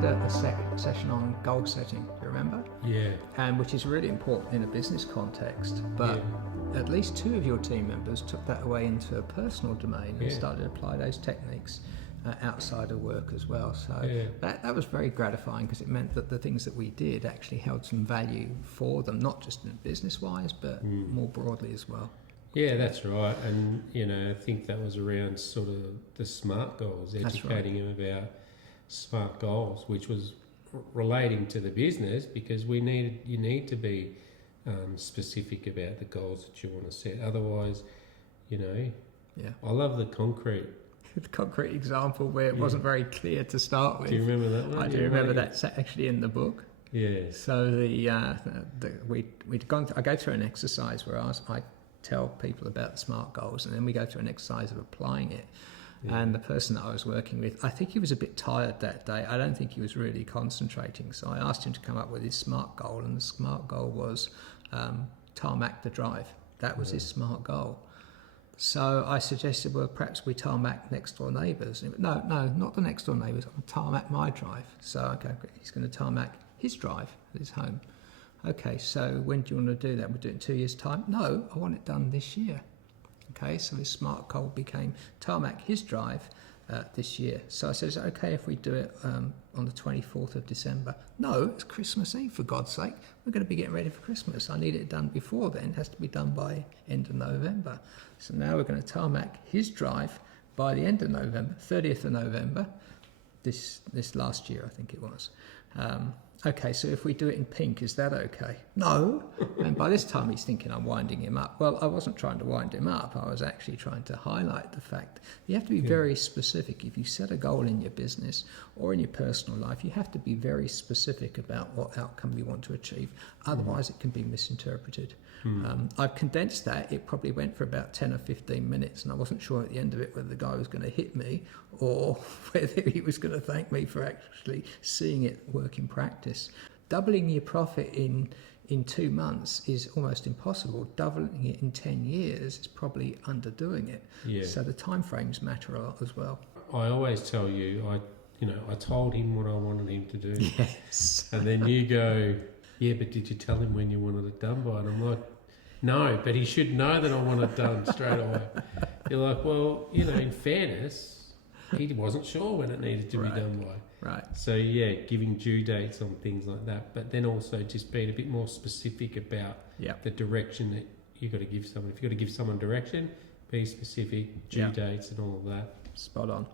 did a session on goal setting, do you remember? Yeah. And which is really important in a business context. But at least 2 of your team members took that away into a personal domain and started to apply those techniques outside of work as well. So that was very gratifying, because it meant that the things that we did actually held some value for them, not just in business-wise, but more broadly as well. Yeah, that's right. And, I think that was around sort of the SMART goals, educating them about SMART goals, which was relating to the business, because you need to be specific about the goals that you want to set. Otherwise, I love the concrete Example where it wasn't very clear to start with. Do you remember that one? I do remember that's actually in the book. Yeah. So I go through an exercise where I tell people about SMART goals, and then we go through an exercise of applying it. And the person that I was working with, I think he was a bit tired that day. I don't think he was really concentrating. So I asked him to come up with his SMART goal, and the SMART goal was tarmac the drive. That was his SMART goal. So I suggested, well, perhaps we tarmac next door neighbours. No, not the next door neighbours. I'll tarmac my drive. So, okay, he's going to tarmac his drive at his home. Okay, so when do you want to do that? We'll do it in 2 years' time? No, I want it done this year. Okay, so his SMART goal became tarmac his drive this year. So I said, is it okay if we do it on the 24th of December? No, it's Christmas Eve, for God's sake. We're going to be getting ready for Christmas. I need it done before then. It has to be done by end of November. So now we're going to tarmac his drive by the end of November, 30th of November, this last year, I think it was. Okay, so if we do it in pink, is that okay? No. And by this time he's thinking I'm winding him up. Well, I wasn't trying to wind him up. I was actually trying to highlight the fact you have to be very specific. If you set a goal in your business or in your personal life, you have to be very specific about what outcome you want to achieve. Otherwise, it can be misinterpreted. I've condensed that. It probably went for about 10 or 15 minutes, and I wasn't sure at the end of it whether the guy was going to hit me or whether he was going to thank me for actually seeing it work in practice. Doubling your profit in 2 months is almost impossible. Doubling it in 10 years is probably underdoing it. Yeah. So the time frames matter a lot as well. I always tell you, I told him what I wanted him to do. Yes. And then you go, yeah, but did you tell him when you wanted it done by? And I'm like, no, but he should know that I want it done straight away. You're like, well, in fairness, he wasn't sure when it needed to be done by. Right. So, giving due dates on things like that, but then also just being a bit more specific about the direction that you've got to give someone. If you've got to give someone direction, be specific, due dates and all of that. Spot on.